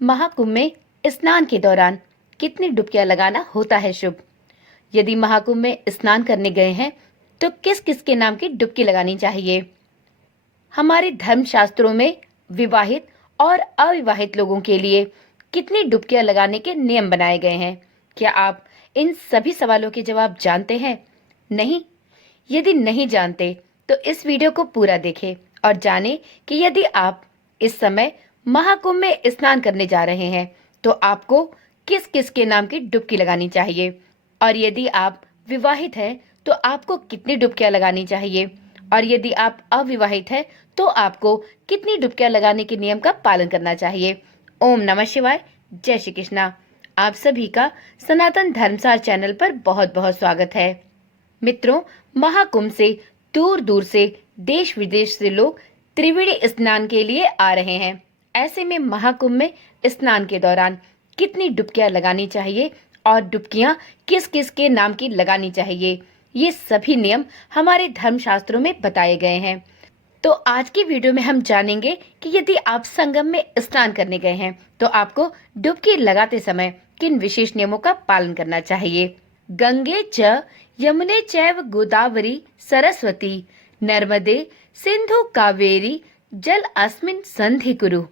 महाकुंभ में स्नान के दौरान कितनी डुबकियां लगाना होता है शुभ? यदि महाकुंभ में स्नान करने गए हैं तो किस किस के नाम की डुबकी लगानी चाहिए? हमारे धर्म शास्त्रों में विवाहित और अविवाहित लोगों के लिए कितनी डुबकियां लगाने के नियम बनाए गए हैं? क्या आप इन सभी सवालों के जवाब जानते हैं? नहीं? यदि नहीं जानते तो इस वीडियो को पूरा देखें और जानें कि यदि आप इस समय महाकुंभ में स्नान करने जा रहे हैं तो आपको किस किस के नाम की डुबकी लगानी चाहिए, और यदि आप विवाहित हैं तो आपको कितनी डुबकियां लगानी चाहिए, और यदि आप अविवाहित हैं तो आपको कितनी डुबकियां लगाने के नियम का पालन करना चाहिए। ओम नमः शिवाय। जय श्री कृष्णा। आप सभी का सनातन धर्मसार चैनल पर बहुत बहुत स्वागत है। मित्रों, महाकुंभ से दूर दूर से देश विदेश से लोग त्रिवेणी स्नान के लिए आ रहे हैं। ऐसे में महाकुंभ में स्नान के दौरान कितनी डुबकियां लगानी चाहिए और डुबकियां किस किस के नाम की लगानी चाहिए, ये सभी नियम हमारे धर्मशास्त्रों में बताए गए हैं। तो आज की वीडियो में हम जानेंगे कि यदि आप संगम में स्नान करने गए हैं तो आपको डुबकी लगाते समय किन विशेष नियमों का पालन करना चाहिए। गंगे च यमुने चैव गोदावरी सरस्वती नर्मदे सिंधु कावेरी जल अस्मिन् संधि कुरु।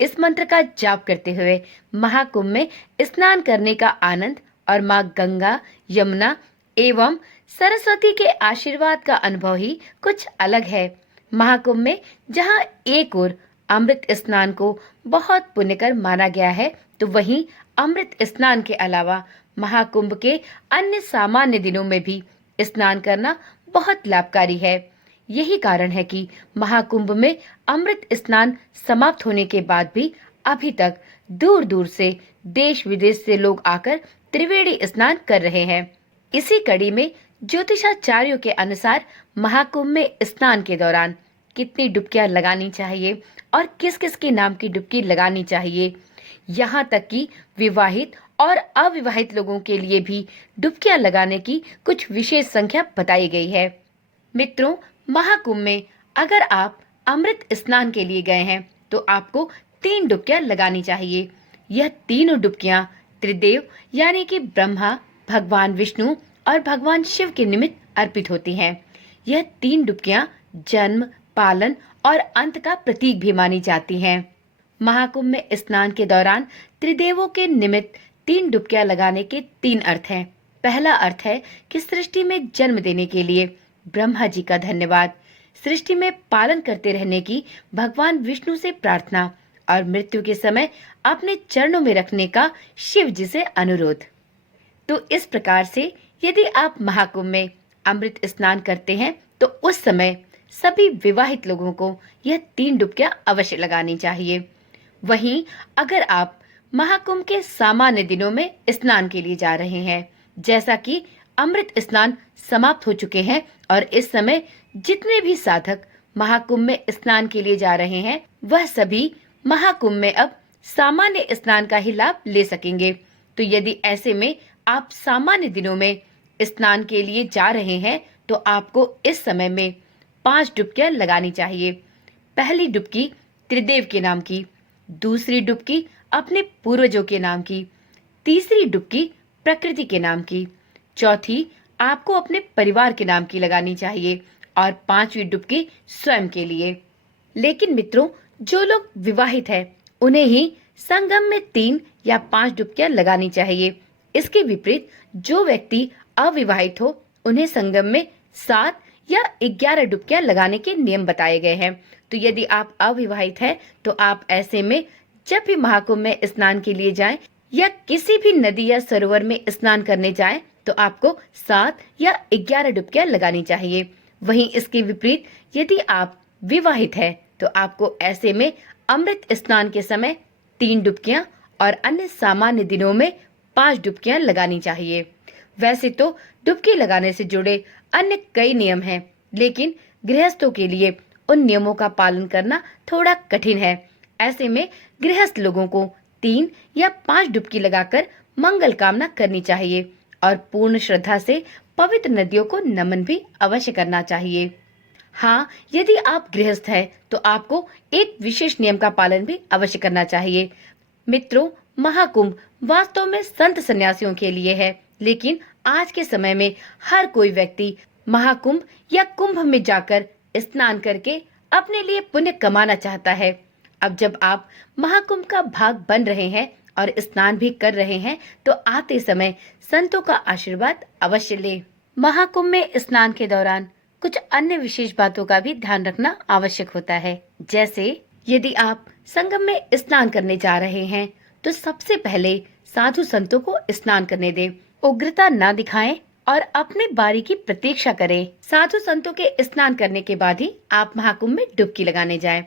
इस मंत्र का जाप करते हुए महाकुंभ में स्नान करने का आनंद और माँ गंगा, यमुना एवं सरस्वती के आशीर्वाद का अनुभव ही कुछ अलग है। महाकुंभ में जहाँ एक ओर अमृत स्नान को बहुत पुण्यकर माना गया है, तो वहीं अमृत स्नान के अलावा महाकुंभ के अन्य सामान्य दिनों में भी स्नान करना बहुत लाभकारी है। यही कारण है कि महाकुंभ में अमृत स्नान समाप्त होने के बाद भी अभी तक दूर दूर से देश विदेश से लोग आकर त्रिवेणी स्नान कर रहे हैं। इसी कड़ी में ज्योतिषाचार्यों के अनुसार महाकुंभ में स्नान के दौरान कितनी डुबकियां लगानी चाहिए और किस किस के नाम की डुबकी लगानी चाहिए, यहाँ तक कि विवाहित और अविवाहित लोगों के लिए भी डुबकियां लगाने की कुछ विशेष संख्या बताई गई है। मित्रों, महाकुंभ में अगर आप अमृत स्नान के लिए गए हैं तो आपको 3 डुबकियां लगानी चाहिए। यह तीनों डुबकियां त्रिदेव यानी कि ब्रह्मा, भगवान विष्णु और भगवान शिव के निमित्त अर्पित होती हैं। यह 3 डुबकियां जन्म, पालन और अंत का प्रतीक भी मानी जाती हैं। महाकुंभ में स्नान के दौरान त्रिदेवों के निमित्त 3 डुबकियां लगाने के 3 अर्थ हैं। पहला अर्थ है कि सृष्टि में जन्म देने के लिए ब्रह्मा जी का धन्यवाद, सृष्टि में पालन करते रहने की भगवान विष्णु से प्रार्थना और मृत्यु के समय अपने चरणों में रखने का शिव जी से अनुरोध। तो इस प्रकार से यदि आप महाकुंभ में अमृत स्नान करते हैं तो उस समय सभी विवाहित लोगों को यह 3 डुबकियां अवश्य लगानी चाहिए। वहीं अगर आप महाकुंभ के सामान्य दिनों में स्नान के लिए जा रहे हैं, जैसा कि अमृत स्नान समाप्त हो चुके हैं और इस समय जितने भी साधक महाकुंभ में स्नान के लिए जा रहे हैं वह सभी महाकुंभ में अब सामान्य स्नान का ही लाभ ले सकेंगे। तो यदि ऐसे में आप सामान्य दिनों में स्नान के लिए जा रहे हैं तो आपको इस समय में 5 डुबकियां लगानी चाहिए। पहली डुबकी त्रिदेव के नाम की, दूसरी डुबकी अपने पूर्वजों के नाम की, तीसरी डुबकी प्रकृति के नाम की, चौथी आपको अपने परिवार के नाम की लगानी चाहिए और 5वीं डुबकी स्वयं के लिए। लेकिन मित्रों, जो लोग विवाहित हैं उन्हें ही संगम में 3 या 5 डुबकियां लगानी चाहिए। इसके विपरीत जो व्यक्ति अविवाहित हो उन्हें संगम में 7 या 11 डुबकियां लगाने के नियम बताए गए हैं। तो यदि आप अविवाहित हैं तो आप ऐसे में जब भी महाकुंभ में स्नान के लिए जाएं या किसी भी नदी या सरोवर में स्नान करने जाएं तो आपको 7 या 11 डुबकियां लगानी चाहिए। वहीं इसके विपरीत यदि आप विवाहित हैं तो आपको ऐसे में अमृत स्नान के समय 3 डुबकियां और अन्य सामान्य दिनों में 5 डुबकियां लगानी चाहिए। वैसे तो डुबकी लगाने से जुड़े अन्य कई नियम हैं, लेकिन गृहस्थों के लिए उन नियमों का पालन करना थोड़ा कठिन है। ऐसे में गृहस्थ लोगों को 3 या 5 डुबकी लगाकर मंगल कामना करनी चाहिए और पूर्ण श्रद्धा से पवित्र नदियों को नमन भी अवश्य करना चाहिए। हाँ, यदि आप गृहस्थ हैं तो आपको एक विशेष नियम का पालन भी अवश्य करना चाहिए। मित्रों, महाकुंभ वास्तव में संत सन्यासियों के लिए है, लेकिन आज के समय में हर कोई व्यक्ति महाकुंभ या कुंभ में जाकर स्नान करके अपने लिए पुण्य कमाना चाहता है। अब जब आप महाकुंभ का भाग बन रहे हैं और स्नान भी कर रहे हैं, तो आते समय संतों का आशीर्वाद अवश्य ले। महाकुंभ में स्नान के दौरान कुछ अन्य विशेष बातों का भी ध्यान रखना आवश्यक होता है। जैसे यदि आप संगम में स्नान करने जा रहे हैं, तो सबसे पहले साधु संतों को स्नान करने दें, उग्रता न दिखाएं और अपने बारी की प्रतीक्षा करें। साधु संतों के स्नान करने के बाद ही आप महाकुंभ में डुबकी लगाने जाएं।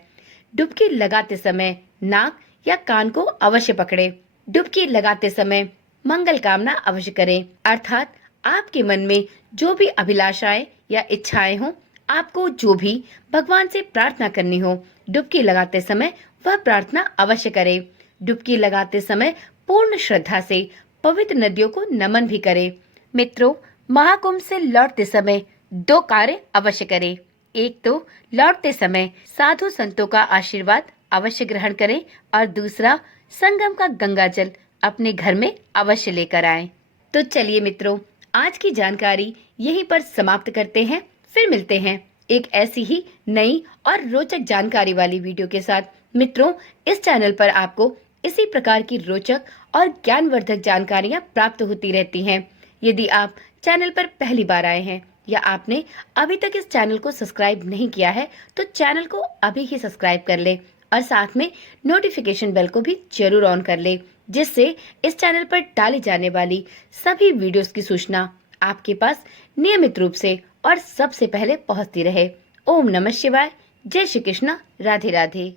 डुबकी लगाते समय नाक या कान को अवश्य पकड़े। डुबकी लगाते समय मंगल कामना अवश्य करें, अर्थात आपके मन में जो भी अभिलाषाएं या इच्छाएं हों, आपको जो भी भगवान से प्रार्थना करनी हो, डुबकी लगाते समय वह प्रार्थना अवश्य करें। डुबकी लगाते समय पूर्ण श्रद्धा से पवित्र नदियों को नमन भी करें। मित्रों, महाकुंभ से लौटते समय 2 कार्य अवश्य करें। एक तो लौटते समय साधु संतों का आशीर्वाद अवश्य ग्रहण करें और दूसरा संगम का गंगा जल अपने घर में अवश्य लेकर आएं। तो चलिए मित्रों, आज की जानकारी यहीं पर समाप्त करते हैं। फिर मिलते हैं एक ऐसी ही नई और रोचक जानकारी वाली वीडियो के साथ। मित्रों, इस चैनल पर आपको इसी प्रकार की रोचक और ज्ञानवर्धक जानकारियां प्राप्त होती रहती हैं। यदि आप चैनल पर पहली बार आए हैं या आपने अभी तक इस चैनल को सब्सक्राइब नहीं किया है, तो चैनल को अभी ही सब्सक्राइब कर ले और साथ में नोटिफिकेशन बेल को भी जरूर ऑन कर ले, जिससे इस चैनल पर डाली जाने वाली सभी वीडियोस की सूचना आपके पास नियमित रूप से और सबसे पहले पहुंचती रहे। ओम नमः शिवाय। जय श्री कृष्ण। राधे राधे।